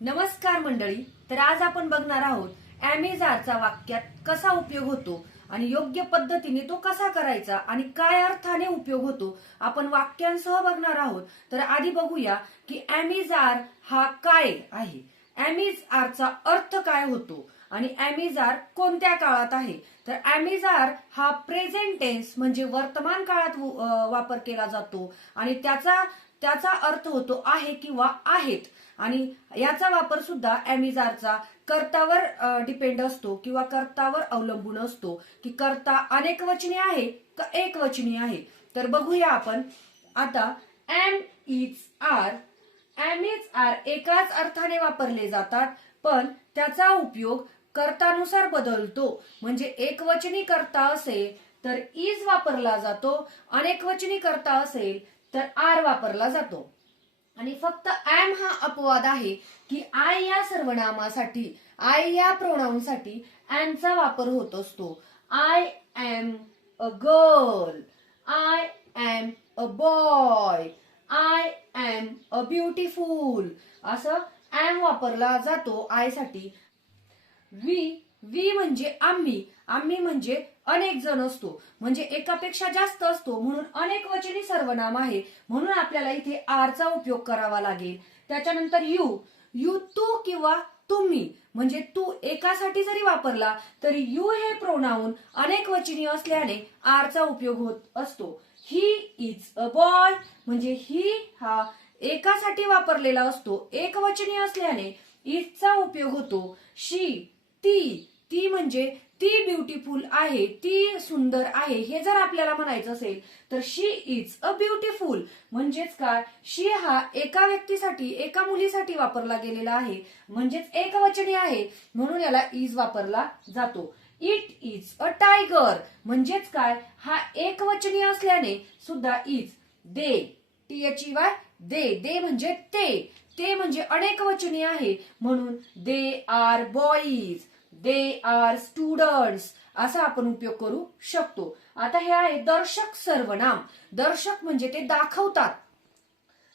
नमस्कार मंडळी. तर आज आपण बघणार आहोत चा वाक्यात कसा उपयोग होतो आणि योग्य पद्धतीने तो कसा करायचा आणि काय अर्थाने उपयोग होतो आपण वाक्यांसह बघणार आहोत. तर आधी बघूया की ॲमेझार हा काय आहे, ॲमेझारचा अर्थ काय होतो आणि ॲमेझार कोणत्या काळात आहे. तर ॲमेझार हा प्रेझेंट टेन्स म्हणजे वर्तमान काळात वापर केला जातो आणि त्याचा अर्थ होतो आहे किंवा आहेत. आणि याचा वापर सुद्धा ॲमेझारचा कर्तावर डिपेंड असतो किंवा कर्तावर अवलंबून असतो की कर्ता अनेक वचनी आहे का एक वचनी आहे. तर बघूया आपण आता एम इज आर. एकाच अर्थाने वापरले जातात पण त्याचा उपयोग कर्तानुसार बदलतो. म्हणजे एकवचनी कर्ता असेल तर इज वापरला जातो, अनेकवचनी कर्ता असेल तर आर वापरला जातो. आणि फक्त एम हा अपवाद आहे की आय या सर्वनामासाठी, आय या प्रोनाउनसाठी एमचा वापर होत असतो. I am a girl, I am a boy, I am a beautiful असं एम वापरला जातो आय साठी. वी म्हणजे आम्ही, आम्ही म्हणजे अनेक जण असतो म्हणजे एकापेक्षा जास्त असतो म्हणून अनेक वचनी सर्वनाम आहे म्हणून आपल्याला इथे आरचा उपयोग करावा लागेल. त्याच्यानंतर यू तू किंवा तुम्ही म्हणजे तू एकासाठी जरी वापरला तरी यू हे प्रोनाउन अनेक वचनी असल्याने आरचा उपयोग होत असतो. ही इज अ बॉय म्हणजे ही हा एकासाठी वापरलेला असतो, एक वचनी असल्याने इजचा उपयोग होतो. ती म्हणजे ती ब्युटिफुल आहे, ती सुंदर आहे हे जर आपल्याला म्हणायचं असेल तर शी इज अ ब्युटिफुल म्हणजेच काय, शी हा एका व्यक्तीसाठी एका मुलीसाठी वापरला गेलेला आहे म्हणजेच एकवचनी आहे म्हणून याला इज वापरला जातो. इट इज अ टायगर म्हणजेच काय, हा एकवचनी असल्याने सुद्धा इज. दे म्हणजे ते म्हणजे अनेक वचनी आहे म्हणून they are boys, they are students असा आपण उपयोग करू शकतो. आता हे आहे दर्शक सर्वनाम. दर्शक म्हणजे ते दाखवतात.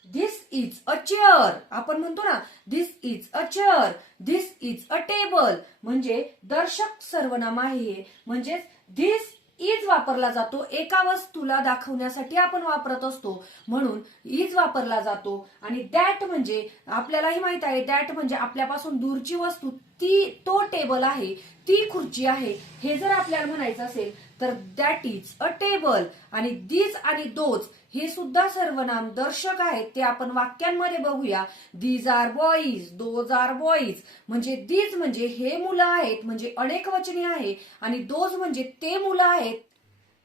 धिस इज अ चेअर आपण म्हणतो ना, this is a chair, this is a table म्हणजे दर्शक सर्वनाम आहे. म्हणजेच धिस इज वापरला जातो, एका वस्तूला दाखवण्यासाठी आपण वापरत असतो म्हणून इज वापरला जातो. आणि दॅट म्हणजे आपल्यालाही माहित आहे, दॅट म्हणजे आपल्यापासून दूरची वस्तू, तो टेबल आहे, ती खुर्ची आहे हे जर आपल्याला म्हणायचं असेल तर दॅट इज अ टेबल. आणि दीज आणि दोज हे सुद्धा सर्वनाम दर्शक आहेत, ते आपण वाक्यांमध्ये बघूया. These are boys, those are boys म्हणजे दीज म्हणजे हे मुलं आहेत म्हणजे अनेक वचनी आहे आणि दोज म्हणजे ते मुलं आहेत.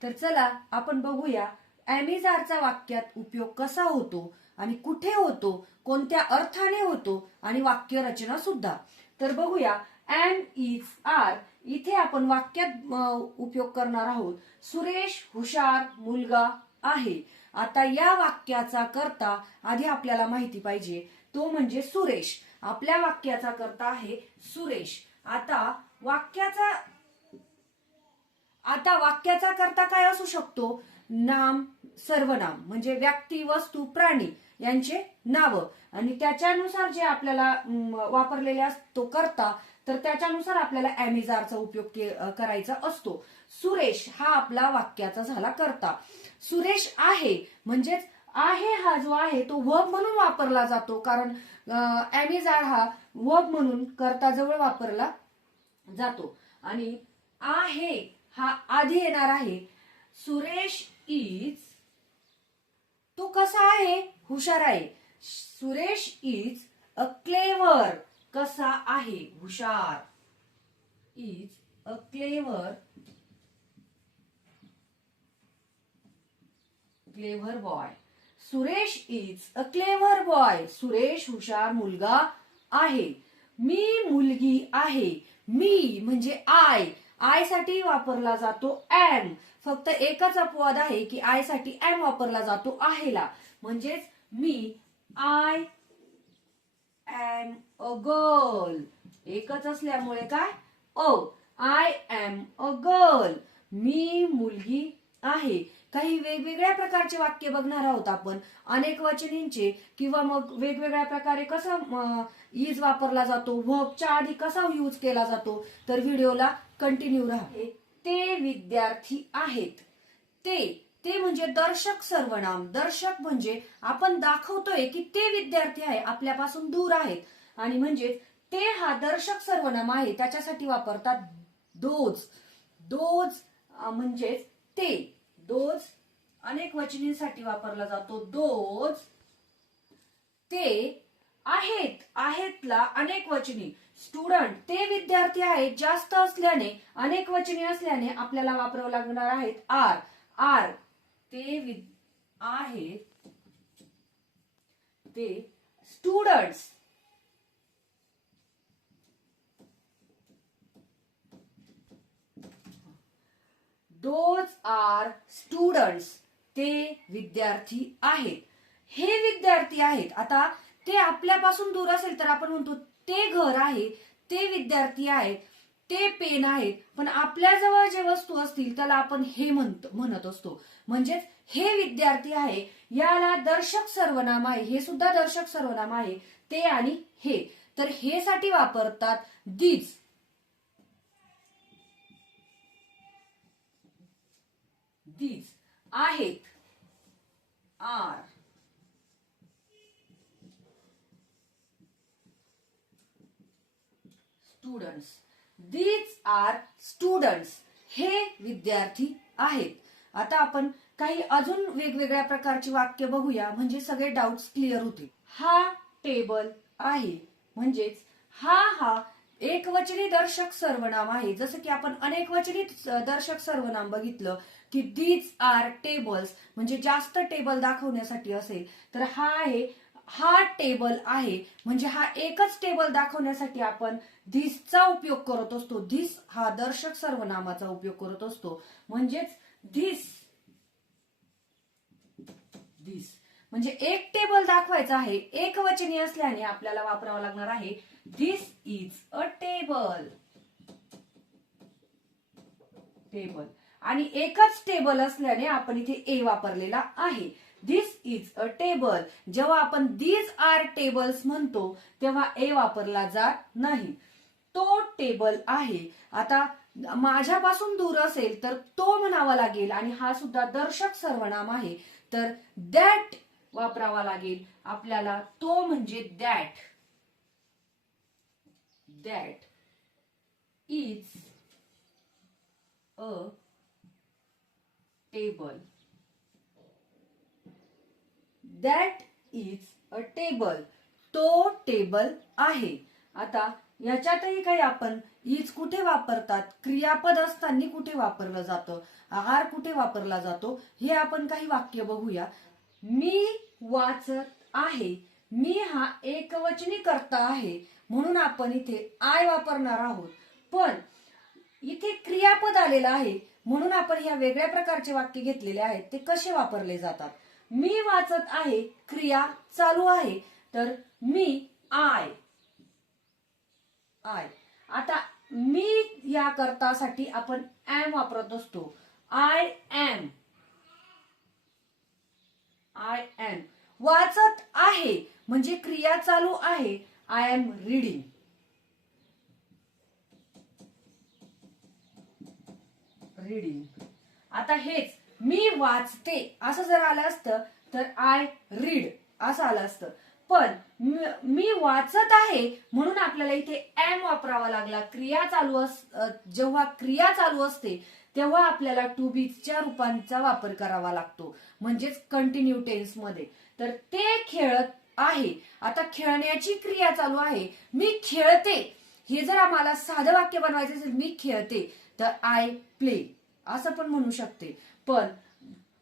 तर चला आपण बघूया ॲमेझारचा वाक्यात उपयोग कसा होतो आणि कुठे होतो, कोणत्या अर्थाने होतो आणि वाक्य रचना सुद्धा. तर बघूया एम इज आर. इथे आपण वाक्यात उपयोग करणार आहोत सुरेश हुशार मुलगा आहे. आता या वाक्याचा कर्ता आधी आपल्याला माहिती पाहिजे, तो म्हणजे सुरेश. आपल्या वाक्याचा कर्ता आहे सुरेश. आता वाक्याचा कर्ता काय असू शकतो, नाम सर्वनाम म्हणजे व्यक्ती वस्तू प्राणी यांचे नाव आणि त्याच्यानुसार जे आपल्याला वापरलेले असतो कर्ता, तर त्याच्यानुसार आपल्याला ॲमेझारचा उपयोग करायचा असतो. सुरेश हा आपला वाक्याचा झाला कर्ता. सुरेश आहे म्हणजेच आहे हा जो आहे तो वर्ब म्हणून वापरला जातो कारण ॲमेझार हा वर्ब म्हणून कर्ताजवळ वापरला जातो. आणि आहे हा आधी येणार आहे. सुरेश इज, तो कसा आहे, हुशार आहे. सुरेश इज अ क्लेवर, कसा आहे, हुशार. Is a clever boy. Suresh is a clever boy, Suresh हुशार मुलगा आहे. मी मुलगी आहे. मी म्हणजे आय साठी वापरला जातो एम. फक्त एकच अपवाद आहे की आय साठी एम वापरला जातो आहेला. म्हणजेच आय एम अ गर्ल, एकच असल्यामुळे काय आय एम अ गर्ल, मी मुलगी आहे. काही वेगवेगळ्या प्रकारचे वाक्य बघणार आहोत आपण, अनेक वचनींचे, किंवा मग वेगवेगळ्या प्रकारे कसं इज वापरला जातो, व्हर्बच्या आधी कसा यूज केला जातो. तर व्हिडिओला कंटिन्यू राहा. ते विद्यार्थी आहेत. ते म्हणजे दर्शक सर्वनाम. दर्शक म्हणजे आपण दाखवतोय की ते विद्यार्थी आहे, आपल्यापासून दूर आहेत, आणि म्हणजे ते हा दर्शक सर्वनाम आहे, त्याच्यासाठी वापरतात दोज. दोज म्हणजेच ते. दोज अनेक वचनींसाठी वापरला जातो. दोज. ते आहेत. आहेतला अनेक वचनी. स्टुडंट ते विद्यार्थी आहेत जास्त असल्याने, अनेक वचनी असल्याने आपल्याला वापरावं लागणार आहेत आर. आर ते आहेत. ते स्टुडंट्स. Those R students. ते विद्यार्थी आहेत. हे विद्यार्थी आहेत. आता ते आपल्यापासून दूर असेल तर आपण म्हणतो ते घर आहे, ते विद्यार्थी आहेत, ते पेन आहेत. पण आपल्याजवळ जे वस्तू असतील त्याला आपण हे म्हणत असतो. म्हणजेच हे विद्यार्थी आहे, याला दर्शक सर्वनाम आहे, हे सुद्धा दर्शक सर्वनाम आहे. ते आणि हे. तर हे साठी वापरतात दीज. दीज आहेत. Are. Students. These are students. हे विद्यार्थी आहेत. आता आपण काही अजून वेगवेगळ्या प्रकारची वाक्य बघूया, म्हणजे सगळे डाऊट्स क्लिअर होतील. हा टेबल आहे. म्हणजेच हा एकवचनी दर्शक सर्वनाम आहे. जसं की आपण अनेकवचनी दर्शक सर्वनाम बघितलं की दीज आर टेबल्स, म्हणजे जास्त टेबल दाखवण्यासाठी असेल. तर हा आहे, हा टेबल आहे, म्हणजे हा एकच टेबल दाखवण्यासाठी आपण धिसचा उपयोग करत असतो. धिस हा दर्शक सर्वनामाचा उपयोग करत असतो. म्हणजेच धिस. धिस म्हणजे एक टेबल दाखवायचा आहे, एकवचनी असल्याने आपल्याला वापरावं लागणार आहे this is a table. Table. आणि एकच टेबल असल्याने आपण इथे ए वापरलेला आहे. This is a table. जेव्हा आपण दीज आर टेबल्स म्हणतो तेव्हा ए वापरला जात नाही. तो टेबल आहे. आता माझ्यापासून दूर असेल तर तो म्हणावा लागेल, आणि हा सुद्धा दर्शक सर्वनाम आहे. तर दॅट वापरावा लागेल आपल्याला. तो म्हणजे that. That is a table. That is a table. तो टेबल आहे. आता याच्यातही काही आपण इज कुठे वापरतात, क्रियापद असताना कुठे वापरलं जातं, आर कुठे वापरला जातो, हे आपण काही वाक्य बघूया. मी वाचत आहे. मी हा एकवचनी कर्ता आहे, म्हणून आपण इथे आय वापरणार आहोत. पण इथे क्रियापद आलेलं आहे, म्हणून आपण ह्या वेगळ्या प्रकारचे वाक्य घेतलेले आहेत. ते कसे वापरले जातात. मी वाचत आहे, क्रिया चालू आहे, तर मी आय. आय. आता मी या कर्तासाठी आपण एम वापरत असतो. I am. I am. वाचत आहे म्हणजे क्रिया चालू आहे. I am reading. रीडिंग. आता हेच मी वाचते असं जर आलं असतं तर आय रीड असं आलं असतं. पण मी वाचत आहे म्हणून आपल्याला इथे एम वापरावा लागला. क्रिया चालू जेव्हा क्रिया चालू असते तेव्हा आपल्याला टू बीच्या रूपांचा वापर करावा लागतो, म्हणजेच कंटिन्यू टेन्स मध्ये. तर ते खेळत आहे. आता खेळण्याची क्रिया चालू आहे. मी खेळते. हे जर आम्हाला साधं वाक्य बनवायचं असेल, मी खेळते, तर आय प्ले असं पण म्हणू शकते. पण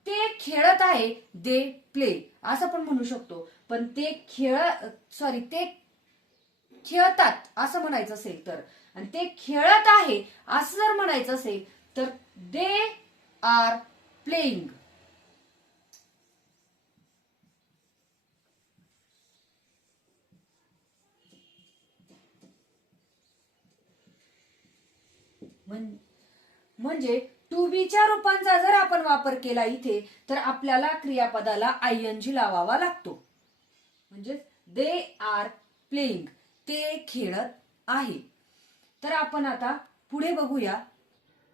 ते खेळत आहे, दे प्ले असं पण म्हणू शकतो. पण ते ते खेळतात असं म्हणायचं असेल तर, आणि ते खेळत आहे असं जर म्हणायचं असेल तर दे आर प्लेइंग. म्हणजे टू बीच्या रूपांचा जर आपण वापर केला इथे तर आपल्याला क्रियापदाला ING लावावा लागतो. म्हणजे दे आर प्लेइंग, ते खेळत आहे. तर आपण आता पुढे बघूया.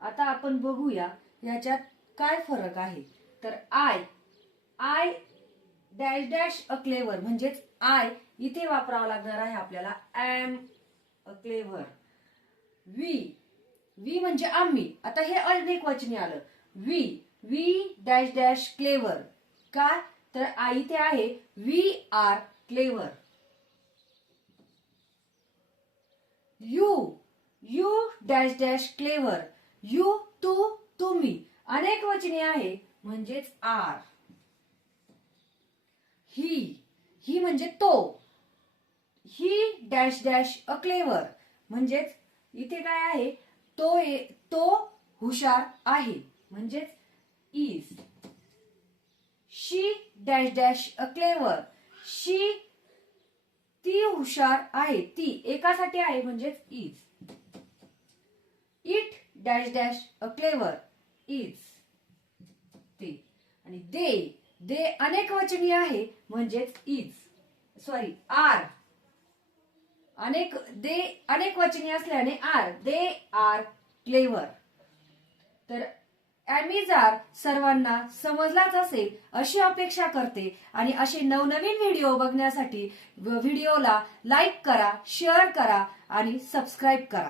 आता आपण बघूया याच्यात काय फरक आहे. तर I dash dash a clever म्हणजेच आय इथे वापरावा लागणार आहे आपल्याला एम अ क्लेवर. वी म्हणजे आम्ही. आता हे अनेक वचनी आलं. We dash dash clever. काय तर इथे आहे we are clever. You dash dash clever. You तुम्ही अनेक वचनी आहे म्हणजेच आर. ही म्हणजे तो. He dash dash a clever म्हणजेच इथे काय आहे तो हुशार आहे म्हणजेच is. She dash dash a clever. She ती हुशार आहे. ती एकासाठी आहे म्हणजेच is. It dash dash a clever. Is ते. आणि दे अनेक वचनी आहे म्हणजेच इज. Sorry R. अनेक वचनी असल्याने आर. They are clever. तर ॲमीजार सर्वांना समजलाच असेल अशी अपेक्षा करते आणि असे नवनवीन व्हिडिओ बघण्यासाठी व्हिडिओला लाईक करा, शेअर करा आणि सबस्क्राईब करा.